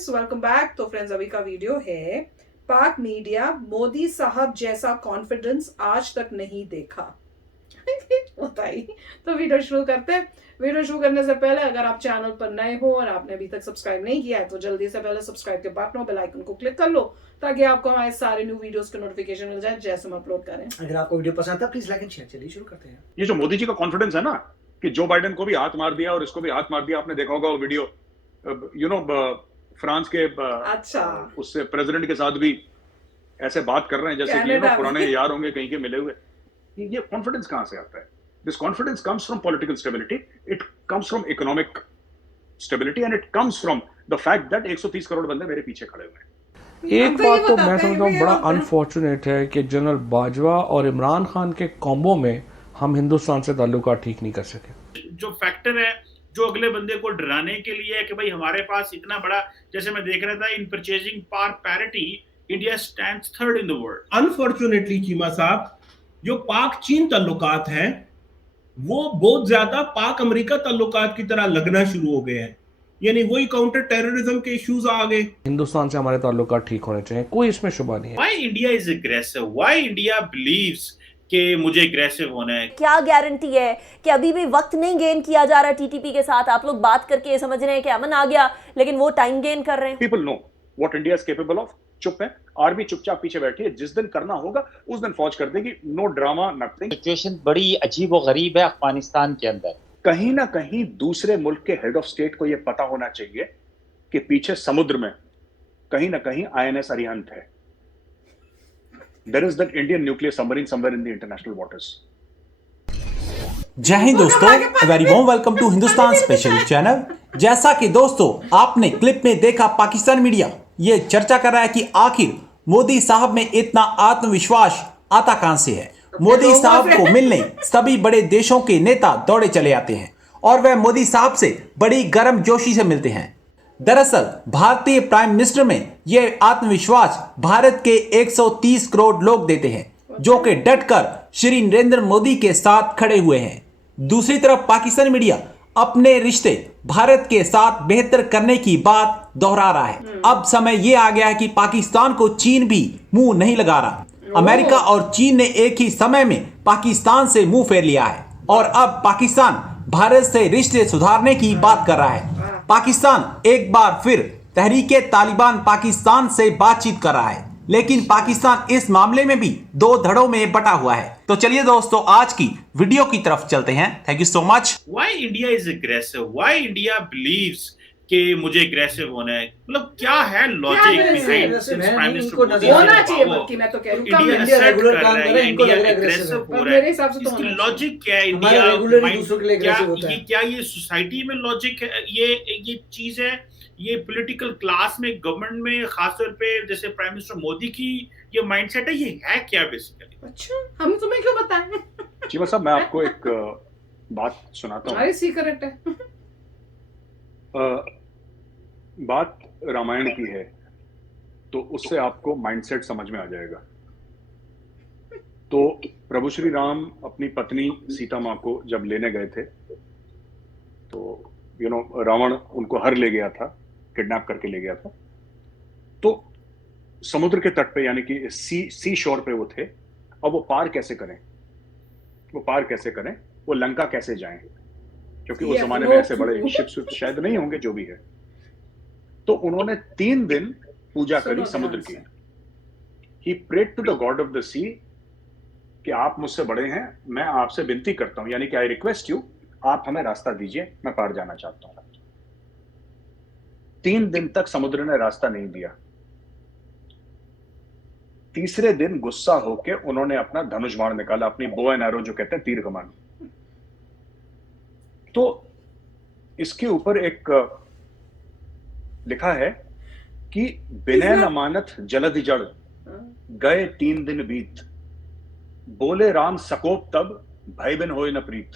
Friends, welcome back. तो friends, अभी का वीडियो है पाक मीडिया मोदी साहब जैसा कॉन्फिडेंस आज तक नहीं देखा। बताइए। तो वीडियो शुरू करते हैं। वीडियो शुरू करने से पहले अगर आप चैनल पर नए हो और आपने अभी तक सब्सक्राइब नहीं किया है तो जल्दी से पहले सब्सक्राइब के बटन और बेल आइकन को क्लिक कर लो ताकि आपको हमारे सारे न्यू वीडियोस के नोटिफिकेशन मिल जाए जैसे हम अपलोड करें। अगर आपको वीडियो पसंद आता है प्लीज लाइक एंड शेयर। चलिए शुरू करते हैं। ये जो मोदी जी का कॉन्फिडेंस है ना कि जो बाइडेन को भी हाथ मार दिया और इसको भी हाथ मार दिया, आपने देखा होगा वो वीडियो फ्रांस के अच्छा, उससे प्रेसिडेंट के साथ भी ऐसे बात कर रहे हैं जैसे कि पुराने यार होंगे कहीं के मिले हुए। ये कॉन्फिडेंस कहां से आता है? This confidence comes from political stability, it comes from economic stability and it comes from the fact that 130 crore बंदे मेरे पीछे खड़े हुए हैं। एक बात तो मैं समझता हूँ बड़ा अनफॉर्चुनेट है कि जनरल बाजवा और इमरान खान के कॉम्बो में हम हिंदुस्तान से ताल्लुकात ठीक नहीं कर सके। जो फैक्टर है जो अगले बंदे को डराने के लिए है कि भाई हमारे पास इतना बड़ा, जैसे मैं देख रहा था इन purchasing power parity India stands third in the world. Unfortunately Cheema साहब, जो पाक चीन ताल्लुकात हैं वो बहुत ज्यादा पाक अमेरिका ताल्लुकात की तरह लगना शुरू हो गए हैं, यानी वही काउंटर टेररिज्म के इश्यूज आ गए। हिंदुस्तान से हमारे ताल्लुकात ठीक होने चाहिए, कोई इसमें शुबा नहीं है। Why India is aggressive, why India believes कि मुझे एग्रेसिव होना है। क्या गारंटी है कि अभी भी वक्त नहीं गेन किया जा रहा टीटीपी के साथ? आप लोग बात करके समझ रहे हैं कि अमन आ गया, लेकिन वो टाइम गेन कर रहे हैं। People know what India is capable of. चुप है, आर्मी चुपचाप पीछे बैठी है, जिस दिन करना होगा उस दिन फौज कर देगी। No drama, nothing. सिचुएशन बड़ी अजीब और गरीब है अफगानिस्तान के अंदर। कहीं ना कहीं दूसरे मुल्क के हेड ऑफ स्टेट को यह पता होना चाहिए कि पीछे समुद्र में कहीं ना कहीं आईएनएस अरिहंत है। There is that Indian nuclear submarine somewhere in the international waters. जय हिंद दोस्तों, very warm welcome to Hindustan special channel. जैसा कि दोस्तों आपने क्लिप में देखा, पाकिस्तान मीडिया ये चर्चा कर रहा है कि आखिर मोदी साहब में इतना आत्मविश्वास आता कहां से है। मोदी साहब को मिलने सभी बड़े देशों के नेता दौड़े चले आते हैं और वह मोदी साहब से बड़ी गर्मजोशी से मिलते हैं। दरअसल भारतीय प्राइम मिनिस्टर में यह आत्मविश्वास भारत के 130 करोड़ लोग देते हैं जो कि डटकर श्री नरेंद्र मोदी के साथ खड़े हुए हैं। दूसरी तरफ पाकिस्तान मीडिया अपने रिश्ते भारत के साथ बेहतर करने की बात दोहरा रहा है। अब समय यह आ गया है कि पाकिस्तान को चीन भी मुंह नहीं लगा रहा। अमेरिका और चीन ने एक ही समय में पाकिस्तान से मुंह फेर लिया है और अब पाकिस्तान भारत से रिश्ते सुधारने की बात कर रहा है। पाकिस्तान एक बार फिर तहरीके तालिबान पाकिस्तान से बातचीत कर रहा है, लेकिन पाकिस्तान इस मामले में भी दो धड़ों में बटा हुआ है। तो चलिए दोस्तों आज की वीडियो की तरफ चलते हैं। Thank you so much. Why India is aggressive, why India believes कि मुझे एग्रेसिव होना है, मतलब क्या है logic behind since prime minister Modi होना चाहिए। बल्कि मैं तो कह रही हूं इंडिया रेगुलर काम कर रहा है, इंडिया एग्रेसिव हो रहा है। मेरे हिसाब से तो इसकी लॉजिक क्या है? इंडिया क्या ये सोसाइटी में लॉजिक है? ये चीज है, ये पॉलिटिकल क्लास में, गवर्नमेंट में, खासतौर पे जैसे प्राइम मिनिस्टर मोदी की ये माइंडसेट है, ये है क्या बेसिकली? अच्छा, हम तुम्हें क्यों बताएं? चीमा साहब, मैं आपको एक बात सुनाता हूँ। हमारी सीक्रेट है। बात रामायण की है तो उससे आपको माइंडसेट समझ में आ जाएगा। तो प्रभु श्री राम अपनी पत्नी सीता माँ को जब लेने गए थे तो रावण उनको हर ले गया था, किडनैप करके ले गया था। तो समुद्र के तट पे यानी कि सी शोर पे वो थे। अब वो पार कैसे करें, वो लंका कैसे जाएं, क्योंकि उस जमाने में ऐसे बड़े शिप शायद नहीं होंगे जो भी है। तो उन्होंने 3 दिन पूजा करी समुद्र की। He prayed to the god of the sea कि आप मुझसे बड़े हैं, मैं आपसे विनती करता हूं, यानी कि आई रिक्वेस्ट यू, आप हमें रास्ता दीजिए, मैं पार जाना चाहता हूं। 3 दिन तक समुद्र ने रास्ता नहीं दिया। तीसरे दिन गुस्सा होकर उन्होंने अपना धनुष बाण निकाला, अपनी बो एंड एरो जो कहते हैं, तीर कमान। तो इसके ऊपर एक लिखा है कि बिना अमानत जलद जड़ गए 3 दिन बीत, बोले राम सकोप तब भाई बिन होए न प्रीत।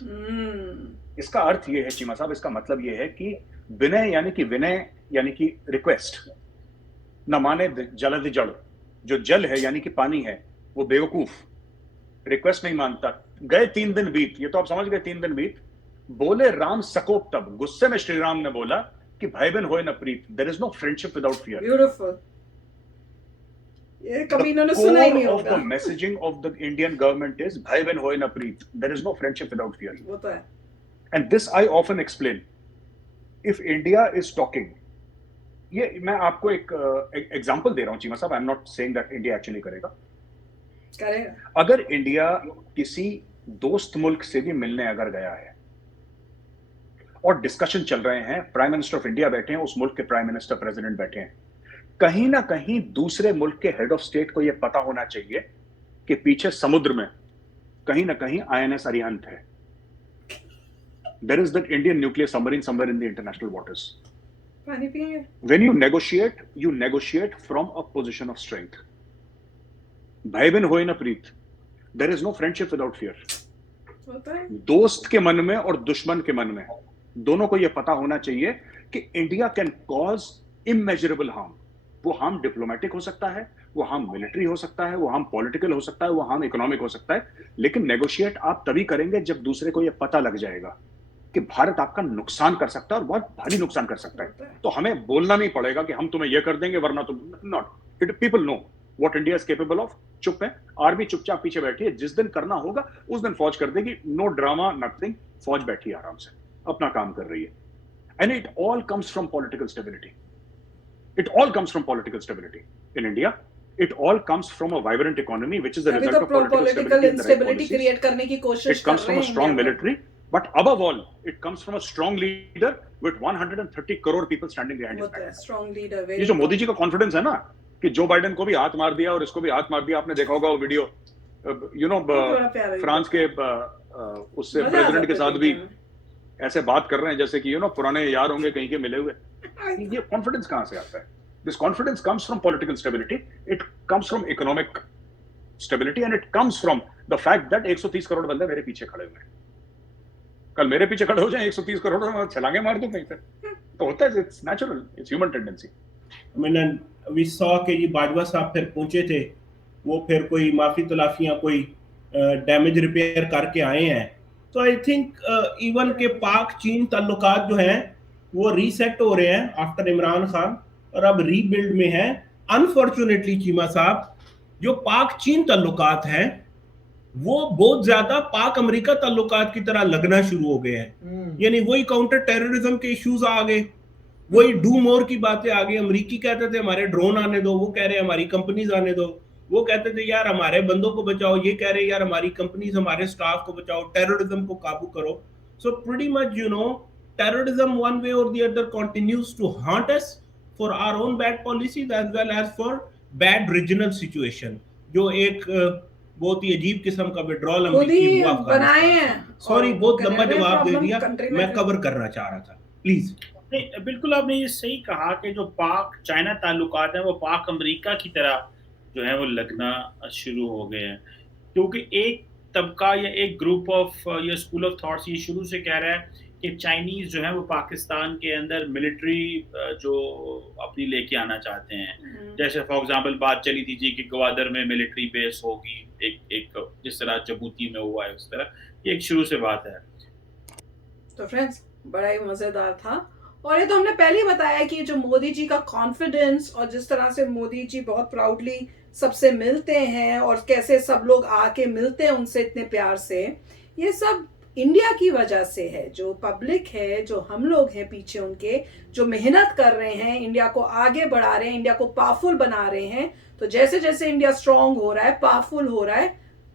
इसका अर्थ यह है चीमा साहब, इसका मतलब यह है कि विनय यानी कि रिक्वेस्ट, न माने जलद जड़, जो जल है यानी कि पानी है वो बेवकूफ, रिक्वेस्ट नहीं मानता। गए 3 दिन बीत, ये तो आप समझ गए 3 दिन बीत। बोले राम सकोप तब, गुस्से में श्री राम ने बोला कि भाई बहन होए ना प्रीत, there is no friendship without fear. Beautiful. ये कभी इन्होंने सुना ही नहीं होगा। The messaging of the Indian government is भाई बहन होए ना प्रीत, there is no friendship without fear। वो तो है। And this I often explain, if India is talking, ये मैं आपको एक एग्जांपल दे रहा हूँ चीमा साहब, I am not saying that India actually करेगा। अगर इंडिया किसी दोस्त मुल्क से भी मिलने अगर गया है और डिस्कशन चल रहे हैं, प्राइम मिनिस्टर ऑफ इंडिया बैठे हैं, उस मुल्क के प्राइम मिनिस्टर प्रेसिडेंट बैठे हैं, कहीं ना कहीं दूसरे मुल्क के हेड ऑफ स्टेट को यह पता होना चाहिए कि पीछे समुद्र में कहीं ना कहीं INS अरिहंत है। There is that Indian nuclear submarine somewhere in the international waters। पानी पिएंगे। When you negotiate from a position of strength। भाई बहन होए ना प्रीत, there is no friendship without fear। होता है। दोस्त के मन में और दुश्मन के मन में दोनों को यह पता होना चाहिए कि India can cause immeasurable harm. वो हार्म डिप्लोमेटिक हो सकता है, वो हार्म मिलिट्री हो सकता है, वो हार्म पॉलिटिकल हो सकता है, वो हार्म इकोनॉमिक हो सकता है, लेकिन नेगोशिएट आप तभी करेंगे जब दूसरे को यह पता लग जाएगा कि भारत आपका नुकसान कर सकता है और बहुत भारी नुकसान कर सकता है। तो हमें बोलना नहीं पड़ेगा कि हम तुम्हें यह कर देंगे वरना तुम, not it, people know what India is capable of. चुप है, आर्मी चुपचाप पीछे बैठी है, जिस दिन करना होगा उस दिन फौज कर देगी, नो ड्रामा नथिंग, फौज बैठी है आराम से अपना काम कर रही है। And it all comes from political stability. It all comes from political stability in India। It all comes from a vibrant economy, which is the result of political instability create करने की कोशिश It comes from a strong military, but above all, it comes from a strong leader with 130 crore people standing behind his back। Strong leader। ये जो मोदी जी का confidence है ना कि Joe Biden को भी हाथ मार दिया और इसको भी हाथ मार दिया, आपने देखा होगा वो वीडियो, फ्रांस के उससे प्रेसिडेंट के साथ भी ऐसे बात कर रहे हैं जैसे कि पुराने यार होंगे कहीं के मिले हुए। ये कॉन्फिडेंस कहां से आता है? This confidence comes from political stability, it comes from economic stability, and it comes from the fact that 130 crore बंदे मेरे पीछे खड़े हुए हैं। कल मेरे पीछे खड़े हो जाए 130 करोड़ में छलांगे मार दूं कहीं से, तो होता है, it's natural, it's human tendency. मैंने वी सॉ के ये बाजवा साहब फिर पहुंचे थे, वो फिर कोई माफी तलाफियां कोई डैमेज रिपेयर करके आए हैं। तो आई थिंक इवन के पाक चीन ताल्लुकात जो हैं वो रीसेट हो रहे हैं आफ्टर इमरान खान और अब रीबिल्ड में है। अनफॉर्चुनेटली चीमा साहब, जो पाक चीन ताल्लुकात हैं वो बहुत ज्यादा पाक अमेरिका ताल्लुकात की तरह लगना शुरू हो गए हैं। यानी वही काउंटर टेररिज्म के इश्यूज आ गए, वही डू मोर की बातें आ गई। अमेरिकी कहते थे हमारे ड्रोन आने दो, वो कह रहे हैं हमारी कंपनीज आने दो। वो कहते थे यार हमारे बंदों को बचाओ, ये कह रहे हैं यार हमारी कंपनीज हमारे स्टाफ को बचाओ, टेररिज्म को काबू करो। So pretty much terrorism one way or the other continues to haunt us for our own bad policies as well as for bad regional situation। जो एक बहुत ही अजीब किस्म का विड्रॉल अमेरिकी हुआ बनाए हैं। सॉरी बहुत लंबा जवाब दे दिया, मैं कवर करना चाह रहा था, प्लीज। नहीं, बिल्कुल आपने ये सही कहा कि जो पाक चाइना ताल्लुकात हैं वो पाक अमेरिका की तरह जो है वो लगना शुरू हो गए हैं, क्योंकि एक तबका या एक ग्रुप ऑफ या स्कूल ऑफ थॉट्स ये शुरू से कह रहा है कि चाइनीज जो है वो पाकिस्तान के अंदर मिलिट्री जो अपनी लेके आना चाहते हैं। जैसे फॉर एग्जांपल बात चली थी जी कि ग्वादर में मिलिट्री बेस होगी, एक जिस तरह जिबूती में हुआ है उस तरह, ये एक शुरू से बात है। तो फ्रेंड्स बड़ा ही मजेदार था, और ये तो हमने पहले ही बताया कि जो मोदी जी का कॉन्फिडेंस और जिस तरह से मोदी जी बहुत प्राउडली सबसे मिलते हैं और कैसे सब लोग आके मिलते हैं उनसे इतने प्यार से, ये सब इंडिया की वजह से है। जो पब्लिक है, जो हम लोग हैं पीछे उनके, जो मेहनत कर रहे हैं, इंडिया को आगे बढ़ा रहे हैं, इंडिया को पावरफुल बना रहे हैं। तो जैसे जैसे इंडिया स्ट्रांग हो रहा है, पावरफुल हो रहा है,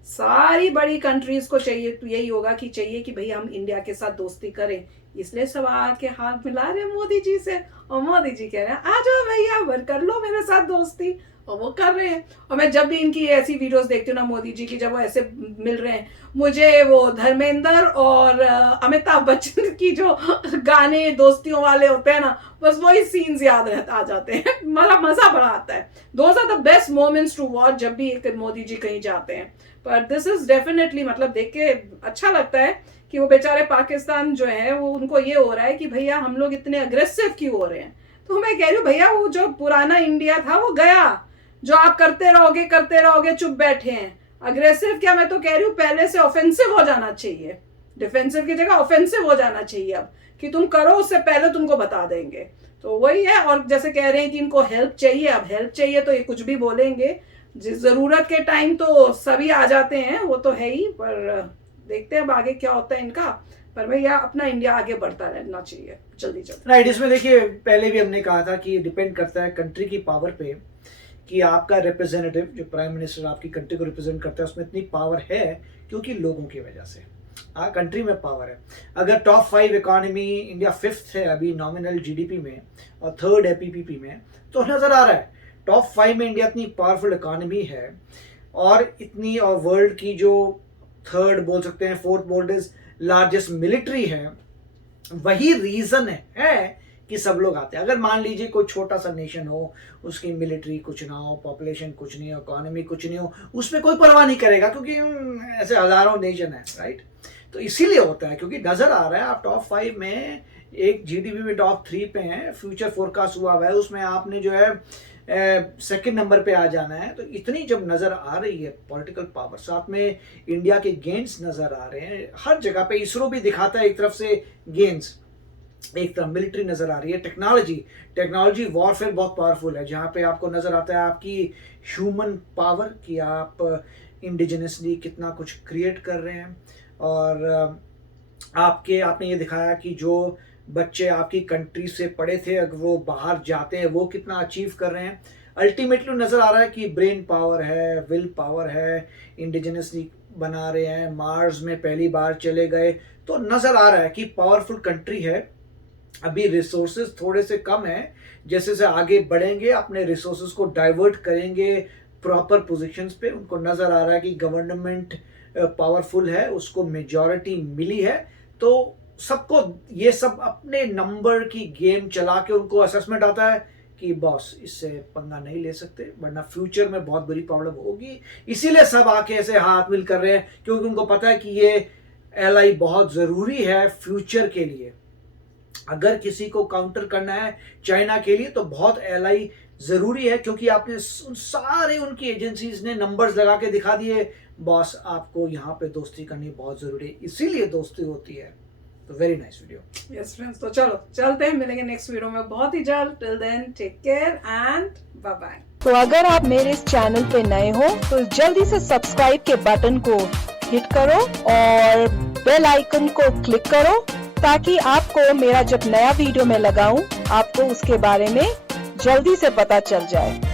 सारी बड़ी कंट्रीज को चाहिए तो यही होगा कि चाहिए कि भाई हम इंडिया के साथ दोस्ती करें। इसलिए सब आके हाथ मिला रहे हैं मोदी जी से, और मोदी जी कह रहे हैं आ जाओ भैया वर कर लो मेरे साथ दोस्ती, और वो कर रहे हैं। और मैं जब भी इनकी ऐसी वीडियोस देखती हूँ ना मोदी जी की, जब वो ऐसे मिल रहे हैं, मुझे वो धर्मेंद्र और अमिताभ बच्चन की जो गाने दोस्तियों वाले होते हैं ना, बस वही सीन्स याद आ जाते हैं। मतलब मजा बड़ा आता है। Those are the best moments to watch जब भी मोदी जी कहीं जाते हैं। पर दिस इज डेफिनेटली मतलब देख के अच्छा लगता है कि वो बेचारे पाकिस्तान जो है वो उनको ये हो रहा है कि भैया हम लोग इतने अग्रेसिव क्यों हो रहे हैं। तो मैं कह रही हूँ भैया वो जो पुराना इंडिया था वो गया, जो आप करते रहोगे चुप बैठे हैं। अग्रेसिव क्या, मैं तो कह रही हूँ पहले से ऑफेंसिव हो जाना चाहिए, डिफेंसिव की जगह ऑफेंसिव हो जाना चाहिए अब, कि तुम करो उससे पहले तुमको बता देंगे। तो वही है। और जैसे कह रहे हैं कि इनको हेल्प चाहिए, अब हेल्प चाहिए तो ये कुछ भी बोलेंगे, जिस जरूरत के टाइम तो सभी आ जाते हैं, वो तो है ही, पर देखते हैं अब आगे क्या होता है इनका। पर भैया अपना इंडिया आगे बढ़ता रहना चाहिए जल्दी जल्दी। राइट, इसमें देखिए पहले भी हमने कहा था कि डिपेंड करता है कंट्री की पावर पे कि आपका रिप्रेजेंटेटिव जो प्राइम मिनिस्टर आपकी कंट्री को रिप्रेजेंट करता है उसमें इतनी पावर है क्योंकि लोगों की वजह से कंट्री में पावर है। अगर टॉप 5 इकोनॉमी इंडिया 5th है अभी नॉमिनल जीडीपी में और 3rd है पीपीपी में, तो नज़र आ रहा है टॉप 5 में इंडिया इतनी पावरफुल इकोनॉमी है और इतनी, और वर्ल्ड की जो 3rd बोल सकते हैं 4th बोल्डेस्ट लार्जेस्ट मिलिट्री है। वही रीज़न है कि सब लोग आते हैं। अगर मान लीजिए कोई छोटा सा नेशन हो, उसकी मिलिट्री कुछ ना हो, पॉपुलेशन कुछ नहीं हो, इकोनॉमी कुछ नहीं हो, उसमें कोई परवाह नहीं करेगा क्योंकि ऐसे हज़ारों नेशन है, राइट। तो इसीलिए होता है क्योंकि नज़र आ रहा है आप टॉप 5 में, एक जीडीपी में टॉप 3 पे हैं, फ्यूचर फोरकास्ट हुआ हुआ है उसमें आपने जो है 2nd नंबर पे आ जाना है। तो इतनी जब नज़र आ रही है पॉलिटिकल पावर, साथ में इंडिया के गेन्स नज़र आ रहे हैं हर जगह पे, इसरो भी दिखाता है एक तरफ से गेन्स, एक तरफ मिलिट्री नज़र आ रही है, टेक्नोलॉजी वॉरफेयर बहुत पावरफुल है, जहाँ पे आपको नज़र आता है आपकी ह्यूमन पावर कि आप इंडिजिनसली कितना कुछ क्रिएट कर रहे हैं। और आपने ये दिखाया कि जो बच्चे आपकी कंट्री से पढ़े थे अगर वो बाहर जाते हैं वो कितना अचीव कर रहे हैं। अल्टीमेटली नज़र आ रहा है कि ब्रेन पावर है, विल पावर है, इंडिजिनसली बना रहे हैं, मार्स में पहली बार चले गए, तो नज़र आ रहा है कि पावरफुल कंट्री है। अभी रिसोर्सेज थोड़े से कम हैं, जैसे से आगे बढ़ेंगे अपने रिसोर्सेज को डाइवर्ट करेंगे प्रॉपर पोजीशंस पे। उनको नज़र आ रहा है कि गवर्नमेंट पावरफुल है, उसको मेजॉरिटी मिली है, तो सबको ये सब अपने नंबर की गेम चला के उनको असेसमेंट आता है कि बॉस इससे पंगा नहीं ले सकते वरना फ्यूचर में बहुत बड़ी प्रॉब्लम होगी। इसीलिए सब आके ऐसे हाथ मिल कर रहे हैं क्योंकि उनको पता है कि ये एलआई बहुत ज़रूरी है फ्यूचर के लिए। अगर किसी को काउंटर करना है चाइना के लिए तो बहुत एलआई ज़रूरी है, क्योंकि आपने सारे उनकी एजेंसीज ने नंबर्स लगा के दिखा दिए बॉस आपको यहाँ पे दोस्ती करनी बहुत ज़रूरी है, इसीलिए दोस्ती होती है। तो very nice video. Yes friends, तो चलो चलते हैं, मिलेंगे नेक्स्ट वीडियो में बहुत ही जल्द। Till then take care and bye bye. तो अगर आप मेरे इस चैनल पे नए हो तो जल्दी से सब्सक्राइब के बटन को हिट करो और बेल आइकन को क्लिक करो ताकि आपको मेरा जब नया वीडियो मैं लगाऊं आपको उसके बारे में जल्दी से पता चल जाए।